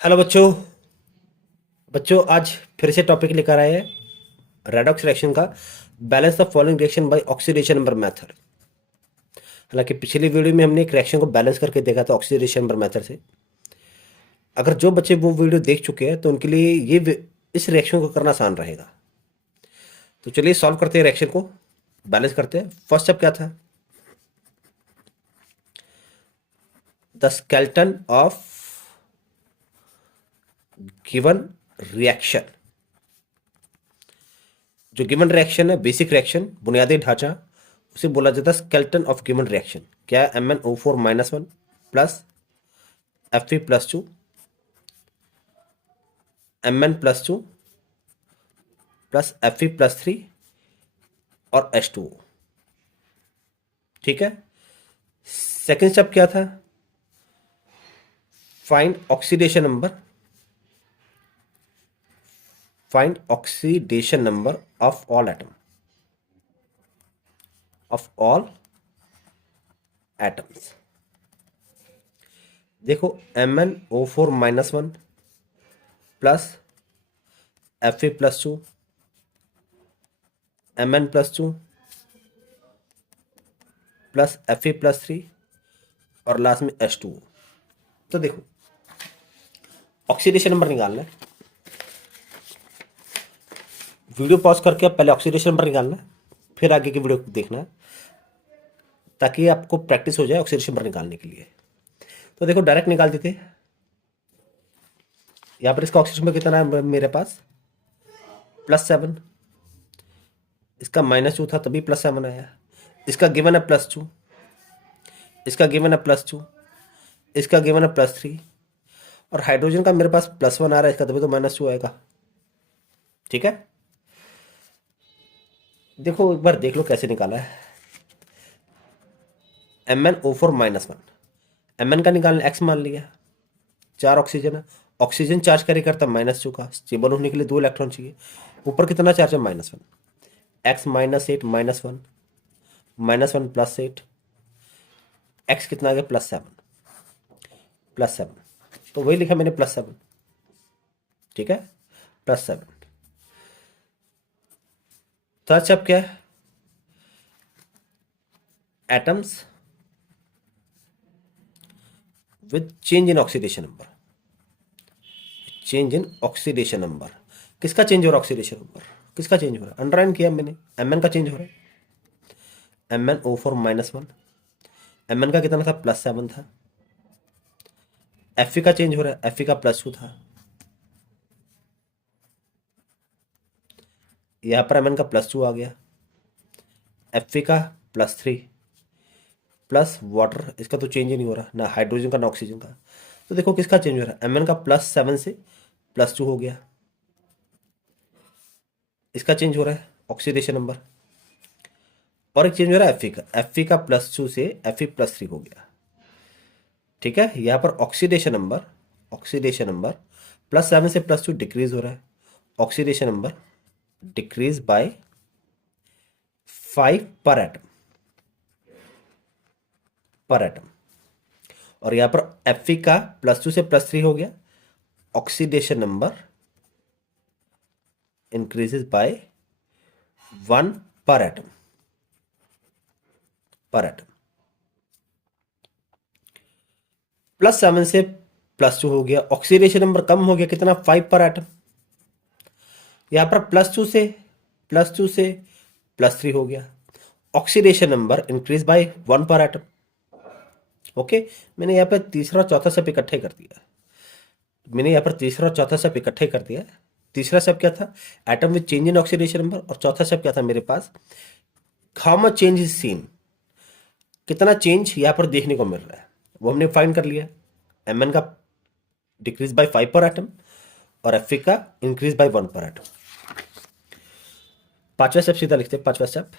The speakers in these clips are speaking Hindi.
हेलो बच्चों। बच्चों आज फिर से टॉपिक लेकर आए हैं रेडॉक्स रिएक्शन का। Balance the following reaction by oxidation number method. हालांकि पिछली वीडियो में हमने एक रिएक्शन को बैलेंस करके देखा था ऑक्सीडेशन नंबर मेथड से। अगर जो बच्चे वो वीडियो देख चुके हैं तो उनके लिए इस रिएक्शन को करना आसान रहेगा। तो चलिए सॉल्व करते हैं रिएक्शन को, बैलेंस करते हैं। फर्स्ट स्टेप क्या था? The skeleton of given reaction. जो गिवन रिएक्शन है, बेसिक रिएक्शन, बुनियादी ढांचा, उसे बोला जाता है स्केलेटन ऑफ गिवन रिएक्शन। क्या है? MnO4-1 plus Fe+2 Mn+2 plus Fe+3 और H2O। ठीक है। सेकेंड स्टेप क्या था? Find oxidation number. Find oxidation number of all atom, of all atoms. देखो, MnO4-1 plus Fe+2 Mn+2 plus Fe+3 और लास्ट में H2O। तो देखो, ऑक्सीडेशन नंबर निकालना है। वीडियो पॉज करके आप पहले ऑक्सीडेशन नंबर निकालना है, फिर आगे की वीडियो देखना है, ताकि आपको प्रैक्टिस हो जाए ऑक्सीडेशन नंबर निकालने के लिए। तो देखो, डायरेक्ट निकाल देते हैं। यहाँ पर इसका ऑक्सीडेशन नंबर कितना है मेरे पास? +7। इसका -2 था तभी +7 आया। इसका गिवन है +2, इसका गिवन है +2, इसका गिवन है +3 और हाइड्रोजन का मेरे पास +1 आ रहा है, इसका तभी तो -2 आएगा। ठीक है। देखो एक बार देख लो कैसे निकाला है। MnO4-1, Mn का निकालना, x मान लिया। 4 ऑक्सीजन है। ऑक्सीजन चार्ज कैरी करता -2 का, स्टेबल होने के लिए 2 इलेक्ट्रॉन चाहिए। ऊपर कितना चार्ज है? -1। x -8 -1 -1 +8, x कितना आ गया? +7। तो वही लिखा मैंने, +7। ठीक है, +7। थर्ड स्टेप क्या है? Atoms with change in oxidation number. Change in oxidation number. किसका चेंज हो रहा है? ऑक्सीडेशन नंबर किसका चेंज हो रहा है? अंडरलाइन किया मैंने, Mn का चेंज हो रहा है। MnO4-1, Mn का कितना था? +7 था। Fe का चेंज हो रहा है, Fe का +2 था। यहाँ पर Mn का +2 आ गया, Fe का +3 प्लस वाटर। इसका तो चेंज ही नहीं हो रहा, ना हाइड्रोजन का ना ऑक्सीजन का। तो देखो किसका चेंज हो रहा है? Mn का +7 से +2 हो गया। इसका चेंज हो रहा है ऑक्सीडेशन नंबर। और एक चेंज हो रहा है Fe का +2 से Fe+3 हो गया। ठीक है। यहाँ पर ऑक्सीडेशन नंबर +7 से +2 डिक्रीज हो रहा है। ऑक्सीडेशन नंबर डिक्रीज बाय 5 पर एटम। और यहाँ पर Fe का +2 से +3 हो गया। ऑक्सीडेशन नंबर इंक्रीजेज बाय 1 पर एटम। +7 से +2 हो गया, ऑक्सीडेशन नंबर कम हो गया, कितना? 5 पर एटम। यहां पर +2 से +3 हो गया, ऑक्सीडेशन नंबर इंक्रीज बाय 1 पर एटम। ओके, मैंने यहाँ पर तीसरा और चौथा स्टेप इकट्ठे कर दिया। तीसरा स्टेप क्या था? Atom with change in oxidation number. और चौथा स्टेप क्या था मेरे पास? How much change is seen. कितना चेंज यहाँ पर देखने को मिल रहा है, वो हमने फाइंड कर लिया। Mn का डिक्रीज बाय 5 पर एटम और Fe का इंक्रीज बाय 1 पर एटम। पांचवा स्टेप सीधा लिखते हैं। पांचवा स्टेप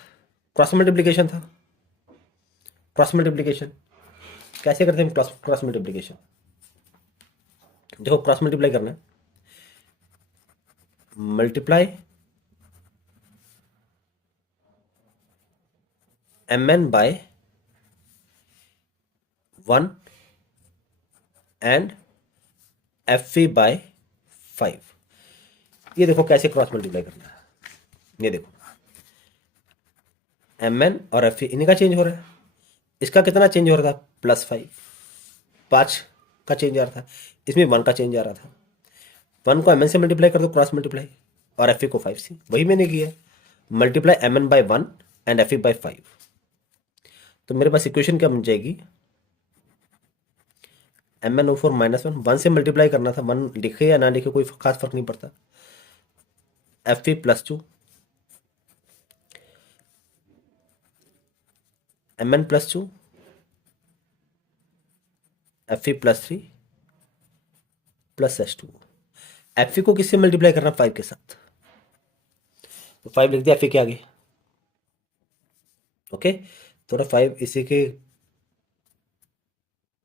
क्रॉस मल्टीप्लीकेशन था। क्रॉस मल्टीप्लीकेशन कैसे करते हैं? क्रॉस मल्टीप्लीकेशन देखो, क्रॉस मल्टीप्लाई करना है। Multiply Mn by 1 and Fe/5। ये देखो कैसे क्रॉस मल्टीप्लाई करना है। ये देखो Mn और Fe इन्हीं का चेंज हो रहा है। इसका कितना चेंज हो रहा था, +5, 5 का चेंज आ रहा था, इसमें 1 का चेंज आ रहा था। 1 को Mn से मल्टीप्लाई कर दो, क्रॉस मल्टीप्लाई, और Fe को 5 से, वही मैंने किया, मल्टीप्लाई Mn/1 एंड Fe/5। तो मेरे पास इक्वेशन क्या बन जाएगी, MnO4 -1, 1 से मल्टीप्लाई करना था, 1 लिखे या ना लिखे कोई खास फर्क नहीं पड़ता, Fe+2 Mn+2 Fe+3 +H2। Fe को किससे मल्टीप्लाई करना, 5 के साथ, तो 5 लिख दिया Fe के आगे। ओके, थोड़ा 5 इसी के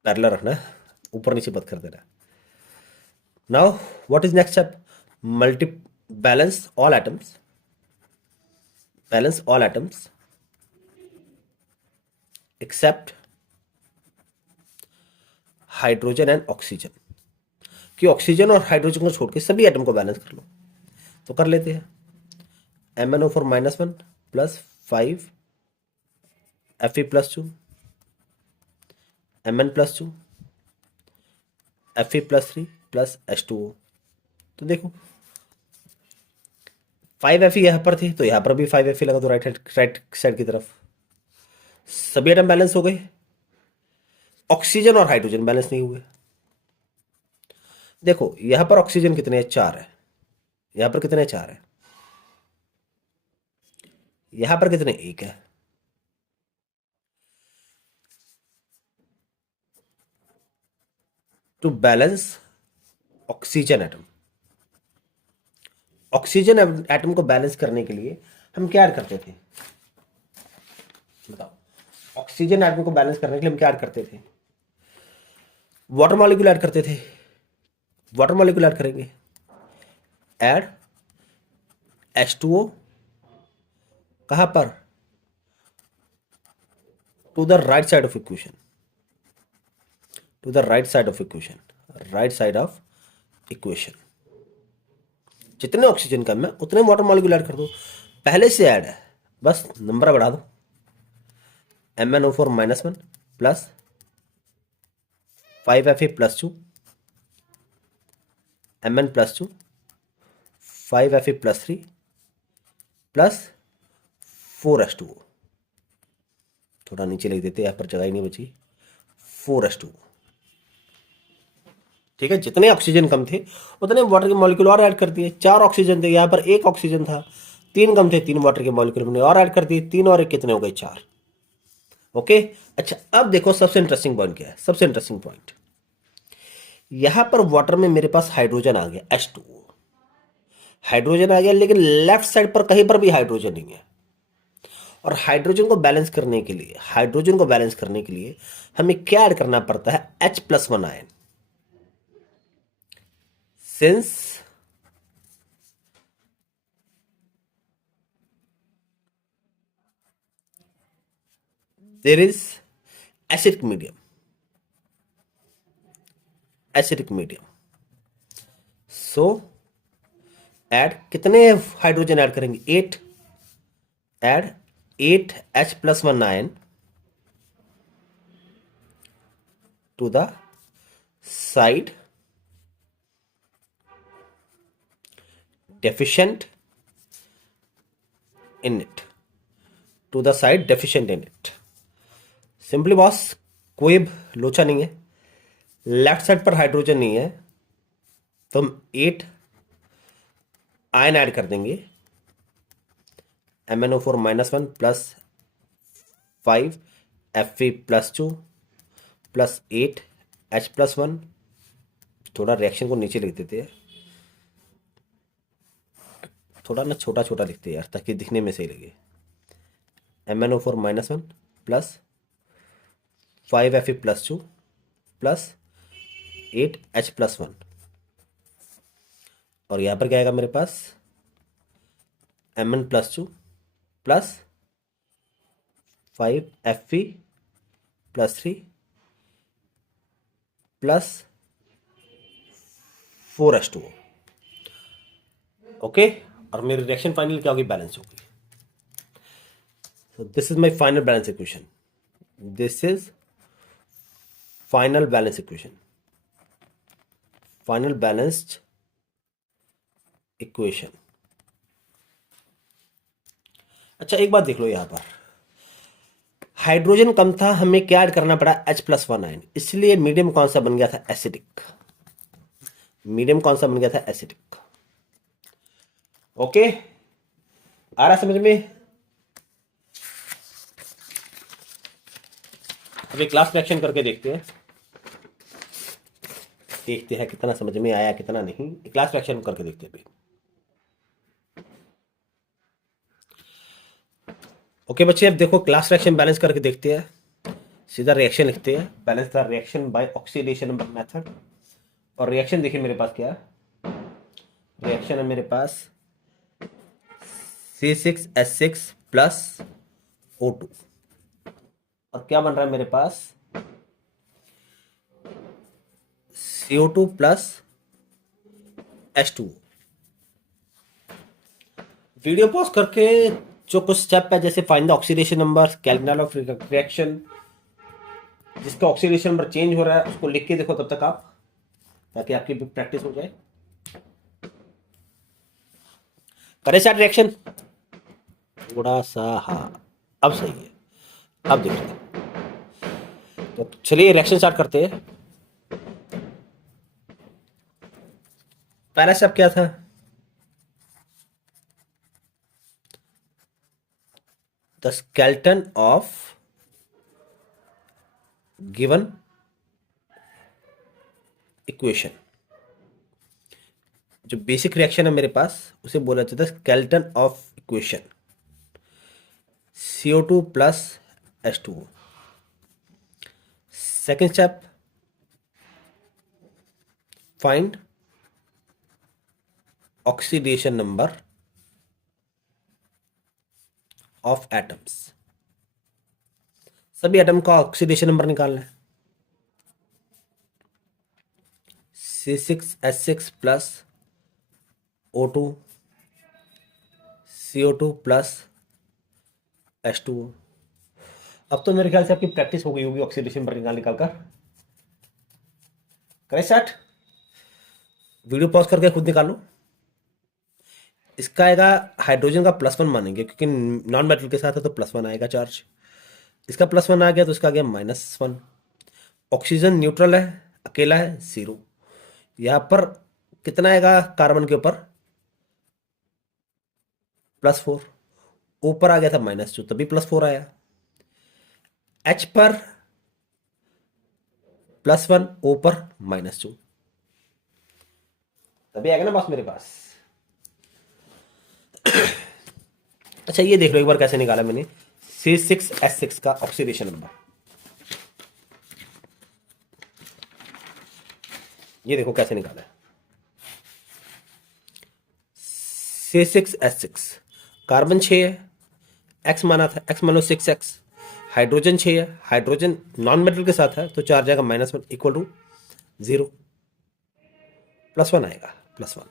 पैरेलल रखना है, ऊपर नीचे मत कर देना। Now what is next step, multi balance all atoms, balance all atoms except hydrogen and oxygen, कि ऑक्सीजन और हाइड्रोजन को छोड़ के सभी एटम को बैलेंस कर लो। तो कर लेते हैं, MnO4 -1 + 5 Fe+2 Mn+2 Fe+3 +H2O। तो देखो 5 Fe यहाँ पर थे, तो यहाँ पर भी 5 Fe लगा दो, राइट साइड की तरफ। सभी एटम बैलेंस हो गए, ऑक्सीजन और हाइड्रोजन बैलेंस नहीं हुए। देखो यहां पर ऑक्सीजन कितने हैं, 4 है, यहां पर कितने, 4 है, यहां पर कितने, 1 है। To balance oxygen atom, oxygen atom को बैलेंस करने के लिए हम क्या ऐड करते थे, बताओ, ऑक्सीजन एटम को बैलेंस करने के लिए हम क्या ऐड करते थे, वाटर मॉलिक्यूल ऐड करते थे, वाटर मॉलिक्यूल ऐड करेंगे, ऐड H2O कहां पर, to the right side of equation, to the right side of equation, right side of equation. जितने ऑक्सीजन कम है उतने वाटर मॉलिक्यूल ऐड कर दो, पहले से ऐड है, बस नंबर बढ़ा दो, MnO4 -1 + 5 Fe+2 Mn+2 5 Fe+3 +4H2O। थोड़ा नीचे लिख देते, यहाँ पर जगह ही नहीं बची, 4H2O। ठीक है, जितने ऑक्सीजन कम थे उतने वाटर के मॉलिक्यूल और ऐड कर दिए। 4 ऑक्सीजन थे, यहाँ पर 1 ऑक्सीजन था, 3 कम थे, 3 वाटर के मॉलिक्यूल हमने और ऐड कर दिए, 3 और 1 कितने हो गए, 4। ओके, अच्छा अब देखो सबसे इंटरेस्टिंग पॉइंट क्या है, सबसे इंटरेस्टिंग पॉइंट, यहां पर वाटर में मेरे पास हाइड्रोजन आ गया, H2O हाइड्रोजन आ गया, लेकिन लेफ्ट साइड पर कहीं पर भी हाइड्रोजन नहीं है। और हाइड्रोजन को बैलेंस करने के लिए, हाइड्रोजन को बैलेंस करने के लिए हमें क्या ऐड करना पड़ता है, H+1 ion. Since there is acidic medium, acidic medium, so add कितने हाइड्रोजन ऐड करेंगे, 8, add 8H+1 ion to the side deficient in it, to the side deficient in it। Simply boss, कोई लोचा नहीं है, लेफ्ट साइड पर हाइड्रोजन नहीं है, तो हम 8 आयन ऐड कर देंगे, MnO4 -1 + 5 Fe+2 + 8H+1। थोड़ा रिएक्शन को नीचे लिख देते हैं, थोड़ा ना छोटा छोटा लिखते हैं यार, ताकि दिखने में सही लगे, MnO4 -1 + 5 Fe+2 + 8H+1। और यहां पर क्या आएगा मेरे पास, Mn+2 + 5 Fe+3 + 4H2O। ओके, और मेरी रिएक्शन फाइनल क्या होगी, बैलेंस होगी। So this is my final balance equation. This is final balance equation. Final balanced equation. अच्छा एक बात देख लो, यहां पर हाइड्रोजन कम था, हमें क्या ऐड करना पड़ा, H+1 आयन, इसलिए मीडियम कौन सा बन गया था, एसिडिक। मीडियम कौन सा बन गया था, एसिडिक। ओके, आ रहा समझ में। अभी क्लास रिएक्शन करके देखते हैं कितना समझ में आया कितना नहीं। क्लास रिएक्शन करके देखते हैं अभी। ओके बच्चे, अब देखो क्लास रिएक्शन बैलेंस करके देखते हैं। सीधा रिएक्शन लिखते हैं, balance the reaction by oxidation method. और रिएक्शन देखिए मेरे पास क्या है, रिएक्शन है मेरे पास C6H6 प्लस O2, और क्या बन रहा है मेरे पास, CO2 plus H2O। Video pause करके जो कुछ स्टेप है, जैसे find the oxidation number, calculate of reaction, जिसका ऑक्सीडेशन नंबर चेंज हो रहा है उसको लिख के देखो तब तक आप, ताकि आपकी भी प्रैक्टिस हो जाए। करे स्टार्ट रिएक्शन, थोड़ा सा, हाँ अब सही है, अब देखिए। तो चलिए रिएक्शन स्टार्ट करते हैं। पहला स्टेप क्या था, the skeleton of given equation. जो बेसिक रिएक्शन है मेरे पास उसे बोला जाता है skeleton of equation, CO2 plus H2O। Second step, find oxidation number of atoms. सभी एटम का ऑक्सीडेशन नंबर निकालना है। C6H6 plus O2, CO2 plus H2O। अब तो मेरे ख्याल से आपकी प्रैक्टिस हो गई होगी ऑक्सीडेशन नंबर निकाल कर। करें स्टार्ट, वीडियो पॉज करके खुद निकालो। इसका आएगा, हाइड्रोजन का +1 मानेंगे क्योंकि नॉन मेटल के साथ है तो +1 आएगा चार्ज। इसका +1 आ गया तो इसका आ गया -1। ऑक्सीजन न्यूट्रल है, अकेला है, 0। यहाँ पर कितना आएगा कार्बन के ऊपर, +4। ऊपर आ गया था -2 तभी +4 आया। H पर +1, ऊपर -2 तभी आएगा ना बस मेरे पास। अच्छा ये देख लो एक बार कैसे निकाला मैंने C6H6 का ऑक्सीडेशन नंबर। ये देखो कैसे निकाला है, C6H6, कार्बन 6 है, X माना था, X मान लो 6X। हाइड्रोजन 6 है, हाइड्रोजन नॉन मेटल के साथ है तो चार्ज आएगा -1 इक्वल टू 0, +1 आएगा, +1।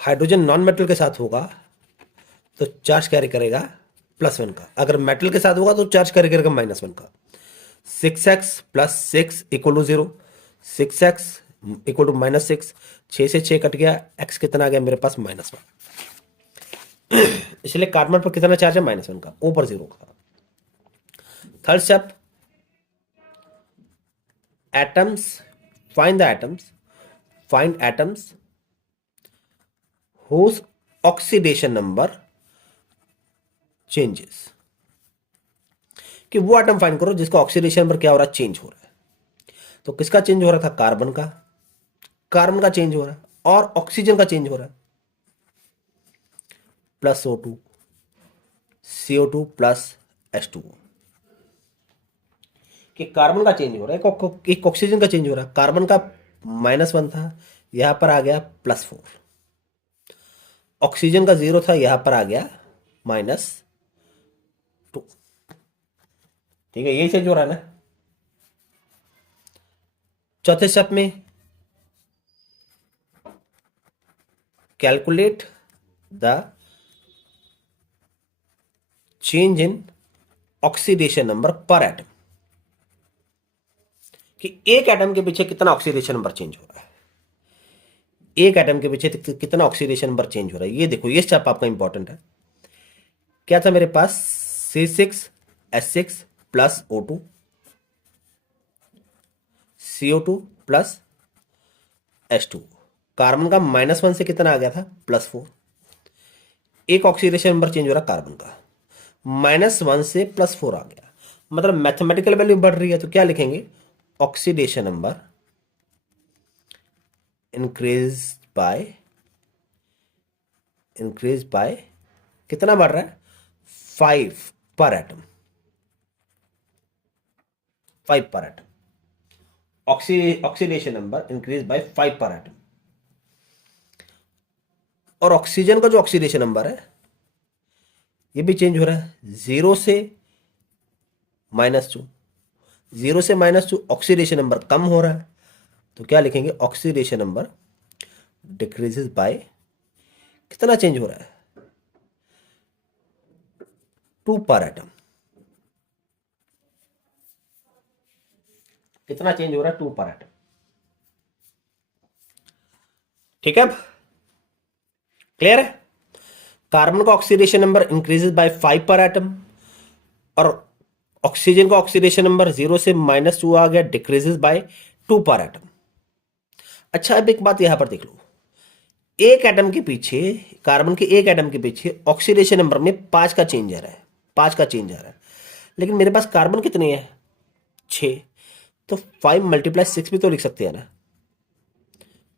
हाइड्रोजन नॉन मेटल के साथ होगा तो चार्ज कैरी करेगा +1 का, अगर मेटल के साथ होगा तो चार्ज कैरी करेगा -1 का। 6x plus 6 equal to 0, 6x equal to -6, 6 से 6 कट गया, x कितना आ गया मेरे पास, -1। इसलिए कार्बन पर कितना चार्ज है, -1 का, ऊपर 0 का। Third step, atoms, find the atoms, find atoms whose oxidation number changes, कि वो एटम फाइंड करो जिसका ऑक्सीडेशन नंबर क्या हो रहा है, चेंज हो रहा है। तो किसका चेंज हो रहा था, कार्बन का, कार्बन का चेंज हो रहा है, और ऑक्सीजन का चेंज हो रहा है, +O2, CO2 प्लस H2O। कि कार्बन का चेंज हो रहा है, एक ऑक्सीजन का चेंज हो रहा है। कार्बन का -1 था, यहां पर आ गया +4। ऑक्सीजन का 0 था, यहां पर आ गया -2। ठीक है, यही चेंज हो रहा है ना। चौथे स्टेप में calculate the change in oxidation number पर एटम, कि एक एटम के पीछे कितना ऑक्सीडेशन नंबर चेंज हो रहा है, एक एटम के पीछे कितना ऑक्सीडेशन नंबर चेंज हो रहा है। ये देखो, ये स्टेप आपका इंपॉर्टेंट है। क्या था मेरे पास, C6H6 plus O2, CO2 plus H2, carbon का -1 से कितना आ गया था, +4। एक ऑक्सीडेशन नंबर चेंज हो रहा कार्बन का, -1 से +4 आ गया, मतलब मैथमेटिकल वैल्यू बढ़ रही है। तो क्या लिखेंगे, ऑक्सीडेशन नंबर इंक्रीज बाय कितना बढ़ रहा है, 5 पर एटम, 5 पर atom. Oxidation number increase by 5 पर एटम। और ऑक्सीजन का जो ऑक्सीडेशन नंबर है ये भी चेंज हो रहा है, 0 से -2, 0 से -2 ऑक्सीडेशन नंबर कम हो रहा है। तो क्या लिखेंगे, ऑक्सीडेशन नंबर डिक्रीजेस बाय कितना चेंज हो रहा है, 2 पर एटम। कितना चेंज हो रहा है, 2 पर एटम। ठीक है, क्लियर है। कार्बन का ऑक्सीडेशन नंबर इंक्रीजेस बाय 5 पर एटम, और ऑक्सीजन का ऑक्सीडेशन नंबर 0 से -2 आ गया, डिक्रीजेस बाय 2 पर एटम। अच्छा, अब एक बात यहां पर देख लो, एक एटम के पीछे, कार्बन के एक एटम के पीछे ऑक्सीडेशन नंबर में 5 का चेंज आ रहा है, 5 का चेंज आ रहा है। लेकिन मेरे पास कार्बन कितने हैं, 6। तो 5 × 6 भी तो लिख सकते हैं ना,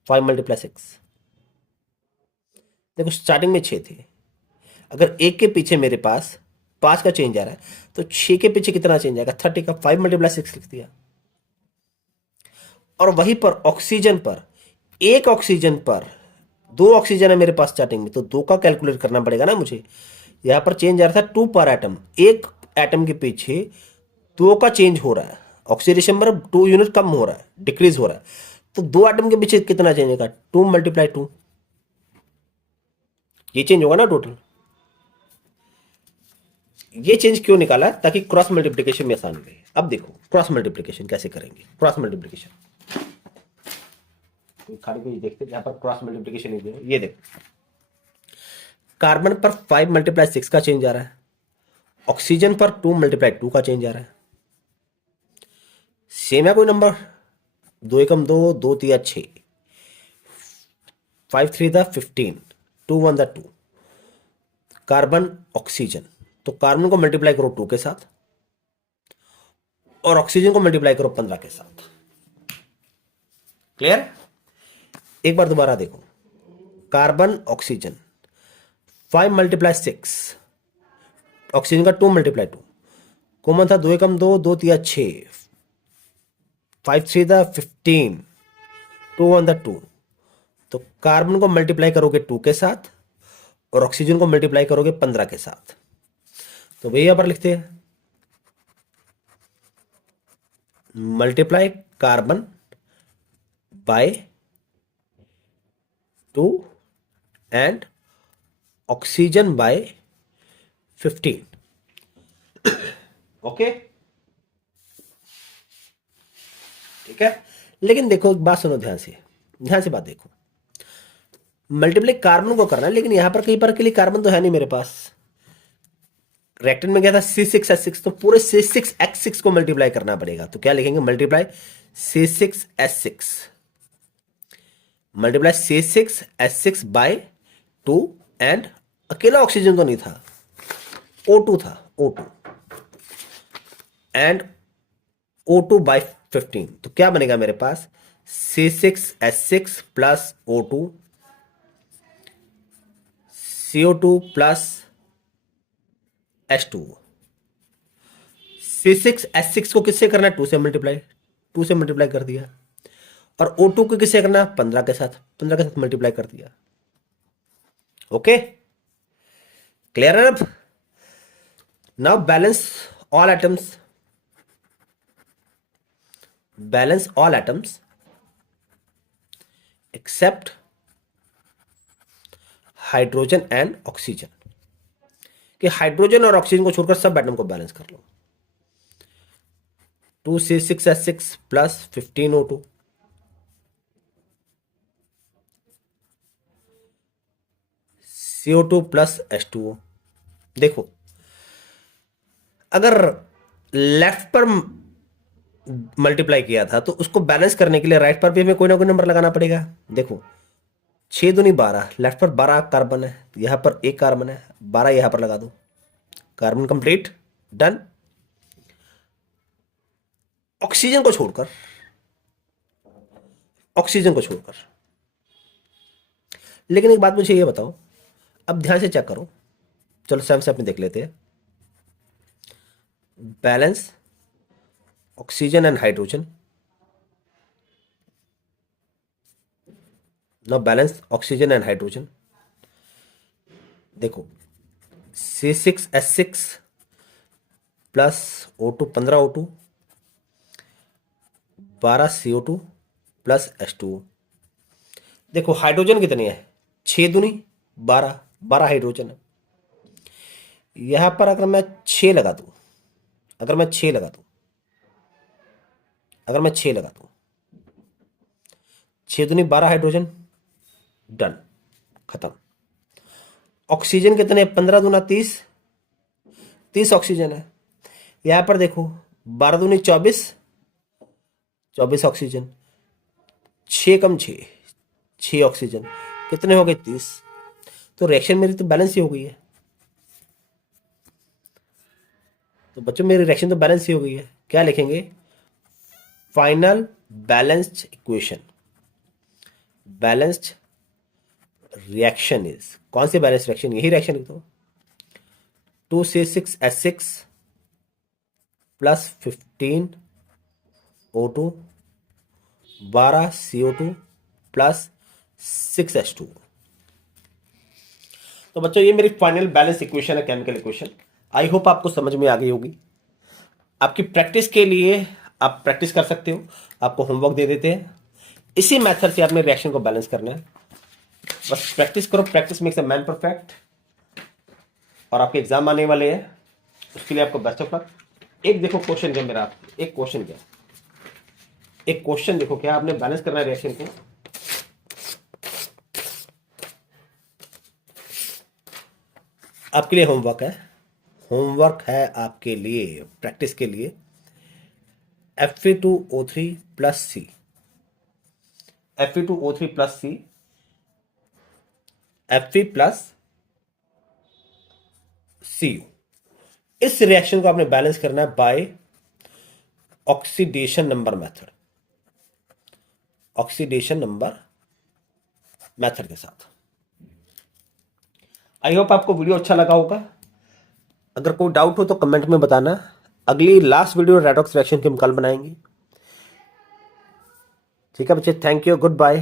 5 × 6। देखो स्टार्टिंग में 6 थे, अगर एक के पीछे मेरे पास 5 का चेंज आ रहा है तो 6 के पीछे कितना चेंज आएगा, 30 का 5 × 6 लिख दिया। और वहीं पर ऑक्सीजन पर, एक ऑक्सीजन पर 2 ऑक्सीजन है मेरे पास स्टार्टिंग में, तो 2 का कैलकुलेट करना पड़ेगा ना मुझे। यहां पर चेंज आ रहा था 2 पर एटम, एक एटम के पीछे 2 का चेंज हो रहा है, ऑक्सीडेशन नंबर 2 यूनिट कम हो रहा है, डिक्रीज हो रहा है। तो 2 एटम के पीछे कितना चेंज होगा, 2 × 2, ये चेंज होगा ना टोटल। ये चेंज क्यों निकाला, ताकि क्रॉस मल्टीप्लिकेशन में आसान रहे। अब देखो क्रॉस मल्टीप्लिकेशन कैसे करेंगे, क्रॉस मल्टीप्लिकेशन खाली पेज देखते जहां पर क्रॉस मल्टीप्लिकेशन ये देखो, कार्बन पर 5 × 6 का चेंज आ रहा है, ऑक्सीजन पर 2 × 2 का चेंज आ रहा है। सेम है कोई नंबर, 2 एकम 2, 2 तिया 6, 5 3 15, 2 1 2, कार्बन ऑक्सीजन। तो कार्बन को मल्टीप्लाई करो 2 के साथ, और ऑक्सीजन को मल्टीप्लाई करो 15 के साथ। क्लियर। एक बार दोबारा देखो, कार्बन ऑक्सीजन 5 × 6, ऑक्सीजन का 2 × 2, कॉमन था 2 एकम 2, 2 तिया 6, 5 3 15, 2 1 2। तो कार्बन को मल्टीप्लाई करोगे 2 के साथ, और ऑक्सीजन को मल्टीप्लाई करोगे 15 के साथ। तो वही यहां पर लिखते हैं, multiply carbon bye 2 and oxygen by 15। Okay, ठीक है। लेकिन देखो एक बात सुनो ध्यान से, ध्यान से बात देखो, मल्टीप्लाई कार्बन को करना है, लेकिन यहां पर कहीं पर के लिए कार्बन तो है नहीं मेरे पास। रेक्टेन में गया था C6H6, तो पूरे C6H6 को मल्टीप्लाई करना पड़ेगा। तो क्या लिखेंगे, multiply C6H6, multiply C6H6 by 2, and अकेला ऑक्सीजन तो नहीं था, O2 था, O2 एंड O2 बाय 15। तो क्या बनेगा मेरे पास, C6H6 plus O2, CO2 plus H2। C6H6 को किससे करना है, 2 से मल्टीप्लाई, 2 से मल्टीप्लाई कर दिया। और O2 को किससे करना है, 15 के साथ, 15 के साथ मल्टीप्लाई कर दिया। ओके, क्लियर है अब। Now balance all atoms except hydrogen and oxygen, कि हाइड्रोजन और ऑक्सीजन को छोड़कर सब एटम को बैलेंस कर लो। 2C6H6 plus 15O2, CO2 plus H2O। देखो अगर लेफ्ट पर मल्टीप्लाई किया था तो उसको बैलेंस करने के लिए राइट पर भी हमें कोई ना कोई नंबर लगाना पड़ेगा। देखो 6 दूनी 12, लेफ्ट पर 12 कार्बन है, यहां पर एक कार्बन है, 12 यहां पर लगा दो, कार्बन कंप्लीट, डन। ऑक्सीजन को छोड़कर, ऑक्सीजन को छोड़कर, लेकिन एक बात मुझे ये बताओ, अब ध्यान से चेक करो, चलो सेम से अपने देख लेते हैं। Balance oxygen and hydrogen, now balance oxygen and hydrogen. देखो C6H6 plus O2 15O2, 12 CO2 plus H2O। देखो हाइड्रोजन कितनी है, 6 दूनी 12, 12 हाइड्रोजन है। यहां पर अगर मैं 6 लगा दूं, अगर मैं 6 लगा दूं, अगर मैं 6 लगा दूं, 6 दूनी 12 हाइड्रोजन, डन, खत्म। ऑक्सीजन कितने, 15 दूना 30, 30 ऑक्सीजन है। यहां पर देखो 12 दूनी 24, 24 ऑक्सीजन, 6 कम 6, 6 ऑक्सीजन, कितने हो गए 30। तो रिएक्शन मेरी तो बैलेंस ही हो गई है। तो बच्चों मेरी रिएक्शन तो बैलेंस ही हो गई है। क्या लिखेंगे, final balanced equation, balanced reaction is, कौन सी बैलेंस रिएक्शन, यही रिएक्शन लिख दो। 2C6H6 plus 15O2, 12 CO2 plus 6H2। तो बच्चों ये मेरी फाइनल बैलेंस इक्वेशन है, केमिकल इक्वेशन। आई होप आपको समझ में आ गई होगी। आपकी प्रैक्टिस के लिए आप प्रैक्टिस कर सकते हो, आपको होमवर्क दे देते हैं, इसी मेथड से आपने रिएक्शन को बैलेंस करना है। बस प्रैक्टिस करो, practice makes a man perfect. और आपके एग्जाम आने वाले हैं, उसके लिए आपको बेस्ट ऑफ लक। एक देखो क्वेश्चन क्या मेरा, एक क्वेश्चन क्या, एक क्वेश्चन देखो क्या आपने बैलेंस करना है रिएक्शन को। आपके लिए होमवर्क है, होमवर्क है आपके लिए प्रैक्टिस के लिए। Fe2O3 plus C, Fe2O3 plus C, Fe plus Cu, इस रिएक्शन को आपने बैलेंस करना है by oxidation number method, oxidation number method के साथ। आई होप आपको वीडियो अच्छा लगा होगा। अगर कोई डाउट हो तो कमेंट में बताना। अगली लास्ट वीडियो रेडॉक्स रिएक्शन की हम कल बनाएंगे। ठीक है बच्चे, थैंक यू, गुड बाय।